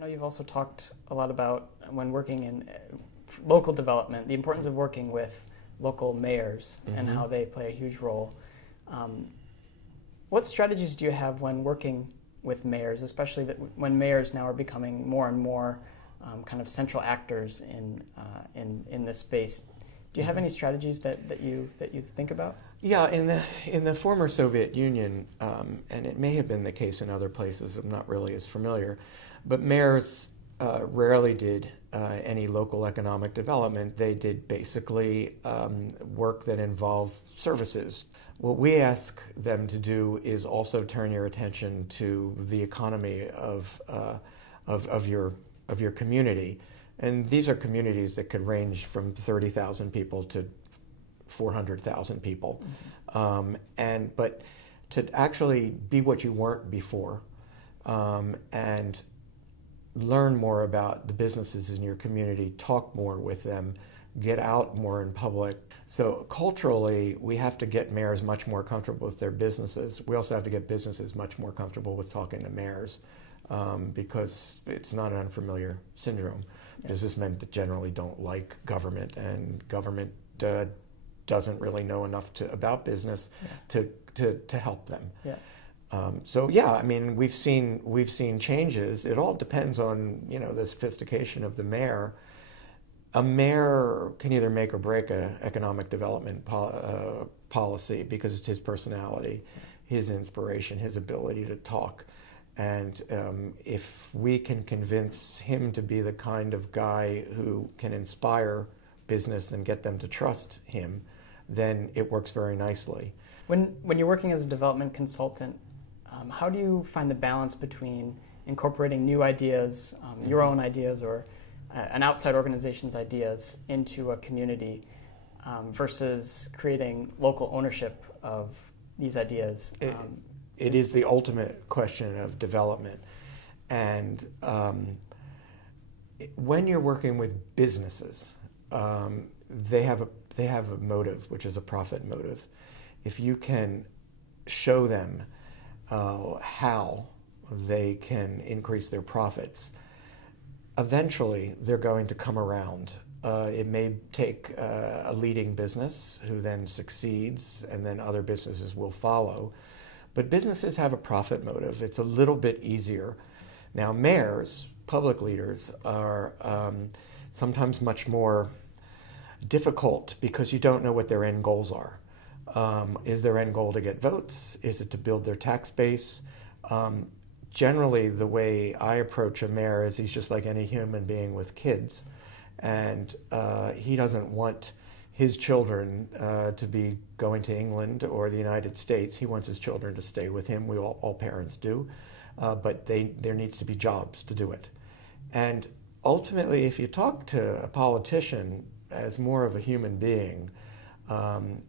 know you've also talked a lot about when working in local development, the importance of working with local mayors and how they play a huge role. What strategies do you have when working with mayors, especially when mayors now are becoming more and more kind of central actors in this space? Do you have any strategies that you think about? Yeah, in the former Soviet Union, and it may have been the case in other places, I'm not really as familiar, but mayors rarely did any local economic development. They did basically work that involved services. What we ask them to do is also turn your attention to the economy of your community. And these are communities that could range from 30,000 people to 400,000 people. But to actually be what you weren't before and learn more about the businesses in your community, talk more with them, get out more in public. So culturally, we have to get mayors much more comfortable with their businesses. We also have to get businesses much more comfortable with talking to mayors because it's not an unfamiliar syndrome. Businessmen generally don't like government, and government doesn't really know enough about business to help them. I mean, we've seen changes. It all depends on the sophistication of the mayor. A mayor can either make or break an economic development policy because it's his personality, his inspiration, his ability to talk. And if we can convince him to be the kind of guy who can inspire business and get them to trust him, then it works very nicely. When you're working as a development consultant, how do you find the balance between incorporating new ideas, your own ideas or an outside organization's ideas into a community versus creating local ownership of these ideas? It is the ultimate question of development. And when you're working with businesses, they have a motive, which is a profit motive. If you can show them how they can increase their profits, eventually they're going to come around. It may take a leading business who then succeeds, and then other businesses will follow. But businesses have a profit motive. It's a little bit easier. Now, mayors, public leaders, are sometimes much more difficult because you don't know what their end goals are. Is their end goal to get votes? Is it to build their tax base? Generally, the way I approach a mayor is he's just like any human being with kids. And he doesn't want his children to be going to England or the United States. He wants his children to stay with him. All parents do. But there needs to be jobs to do it. And ultimately, if you talk to a politician as more of a human being,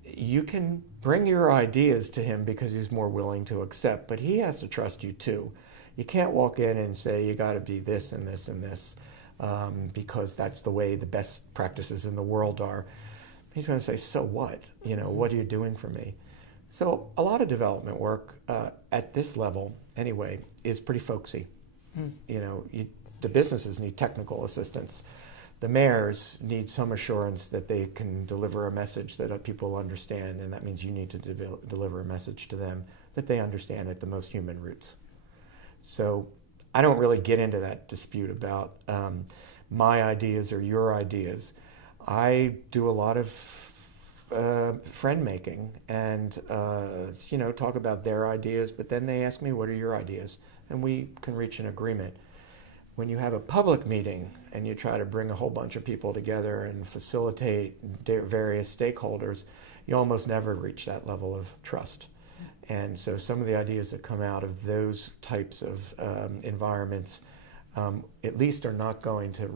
you can bring your ideas to him because he's more willing to accept, but he has to trust you too. You can't walk in and say, you got to be this and this and this, because that's the way the best practices in the world are. He's going to say, so what? What are you doing for me? So a lot of development work at this level, anyway, is pretty folksy. The businesses need technical assistance. The mayors need some assurance that they can deliver a message that people understand, and that means you need to deliver a message to them that they understand at the most human roots. So I don't really get into that dispute about my ideas or your ideas. I do a lot of friend making and talk about their ideas, but then they ask me, what are your ideas? And we can reach an agreement. When you have a public meeting and you try to bring a whole bunch of people together and facilitate various stakeholders, you almost never reach that level of trust. And so some of the ideas that come out of those types of environments at least are not going to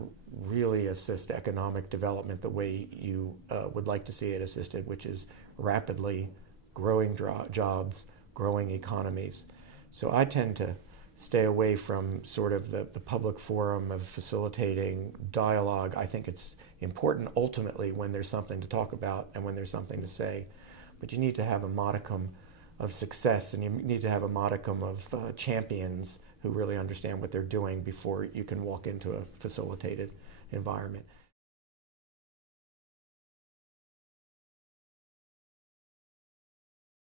really assist economic development the way you would like to see it assisted, which is rapidly growing jobs, growing economies. So I tend to stay away from sort of the public forum of facilitating dialogue. I think it's important ultimately when there's something to talk about and when there's something to say, but you need to have a modicum of success and you need to have a modicum of champions who really understand what they're doing before you can walk into a facilitated environment.